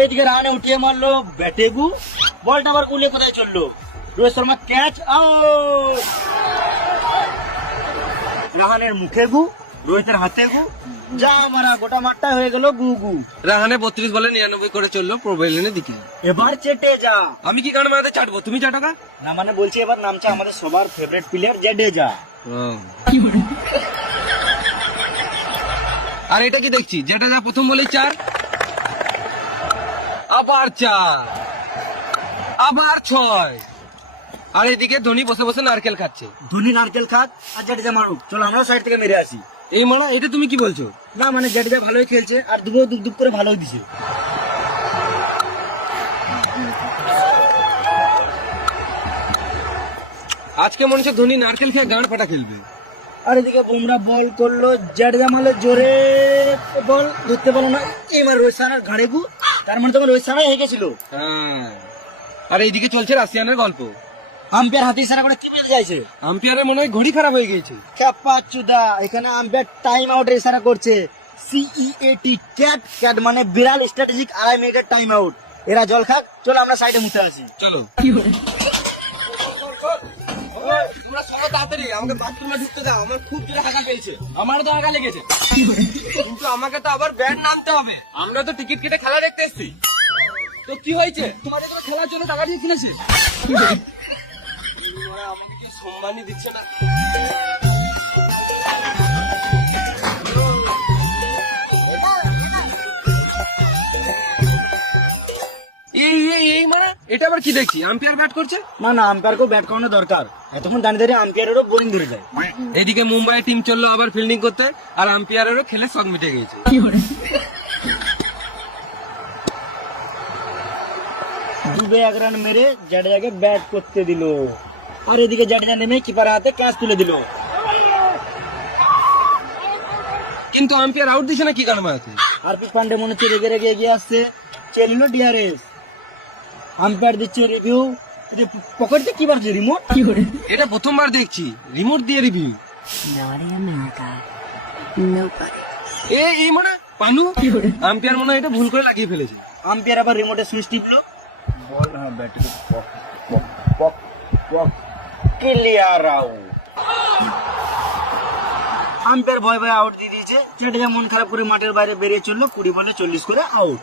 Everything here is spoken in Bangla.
এইদিকে রানে উঠিয়ে মারলো ব্যাটেগু, বলটা আবার উলে কোথায় চললো, রোহিত শর্মা ক্যাচ আউট। রাহানের মুখে গু, রোহিতের হাতে গু, যা মারা গোটা মাঠটা হয়ে গেল গু গু। রাহানে 32 বলে 99 করে চললো প্রোভেলেনের দিকে। এবার চেটে যা। আমি কি কারণ মারাতে চাটবো, তুমি চাটোকা না মানে বলছি এবার নামছে আমাদের সবার ফেভারিট প্লেয়ার জাডেজা। আর এটা কি দেখছি, যেটা যা প্রথম বলেই 4, আবার 4, আবার 6, আর এদিকে ধোনি বসে বসে নারকেল খাচ্ছে। ধোনি নারকেল খাক আর জাডেজা মারুক, চলো আমরা সাইড থেকে মেরে আসি। এই মানা, এটা তুমি কি বলছো? না মানে জাডেজা ভালোই খেলছে আর দুপুর দুপ দুপ করে ভালোই দিছে। আজকে মনে হচ্ছে ধোনি নারকেল খেয়ে গান ফাটা খেলবে। আর এদিকে বুমরা বল করলো, জাডেজা মারলে জোরে, বল ধরতে পারলো না, এবার রোহিত শর্মার ঘাড়ে গু, তার মানে তখন রোহিত শর্মা হেগেছিল। হ্যাঁ, আর এইদিকে চলছে রাশিয়ানের গল্প। আম্পায়ার হাতে ইশারা করে কি বলতে চাইছে? আম্পায়ারের মনে হয় ঘড়ি খারাপ হয়ে গেছে। ক্যাপা চুদা, এখানে আম্পায়ার টাইম আউটের ইশারা করছে। সিইএটি ক্যাট, ক্যাট মানে বিড়াল, স্ট্র্যাটেজিক 2.5 মিনিটের টাইম আউট। এরা জল খাক, চলো আমরা সাইডে মুতে আসি। চলো তোমরা সবাই তাড়াতাড়ি আমাকে বাথরুমে ঢুকতে দাও, আমার খুব জোরে হাগা পেয়েছে। আমারও তো হাগা লেগেছে, কিন্তু আমাকে তো আবার ব্যাট নামতে হবে। আমরা তো টিকিট কেটে খেলা দেখতে এসেছি। তো কি হয়েছে, তোমাদের তো খেলার জন্য টাকা দিয়ে কিনেছে। আমাকে কি সম্মানই দিচ্ছে না। এই মানে এটা আবার কি দেখছি, আম্পায়ার ব্যাট করছে। না না, আম্পায়ারকেও ব্যাট করানো দরকার, এতক্ষণ দাঁড়িয়ে দাঁড়িয়ে আম্পায়ারেরও বোরিং ধরে যায়। এদিকে মুম্বাই টিম চললো আবার ফিল্ডিং করতে, আর আম্পায়ারেরও খেলে শখ মিটে গেছে। ডুবে 1 রান মেরে জাডেজাকে ব্যাট করতে দিল, আর এদিকে জাডেজা নেমে কিপারের হাতে ক্যাচ তুলে দিল। কিন্তু আম্পায়ার আউট দিছে না কি কারণ মারাতে। হার্দিক পান্ডে মনে হচ্ছে রেগে রেগে এগিয়ে আসছে, চেয়ে নিল ডিআরএস। আম্পায়ার দিচ্ছে রিভিউ, পকেটে কি বাড়ছে রিমোট। এটা প্রথমবার দেখছি রিমোট দিয়ে রিভিউ। এই মানে পানু, আম্পায়ার মনে হয় এটা ভুল করে লাগিয়ে ফেলেছে। আম্পায়ার আবার রিমোটে সুইচ টিপলো, বল ব্যাটিং ক্লিয়ার আউট। আম্পায়ার ভয় ভয় আউট দিয়ে দিয়েছে। জাডেজা মন খারাপ করে মাঠের বাইরে বেরিয়ে চললো, 20 বলে 40 করে আউট।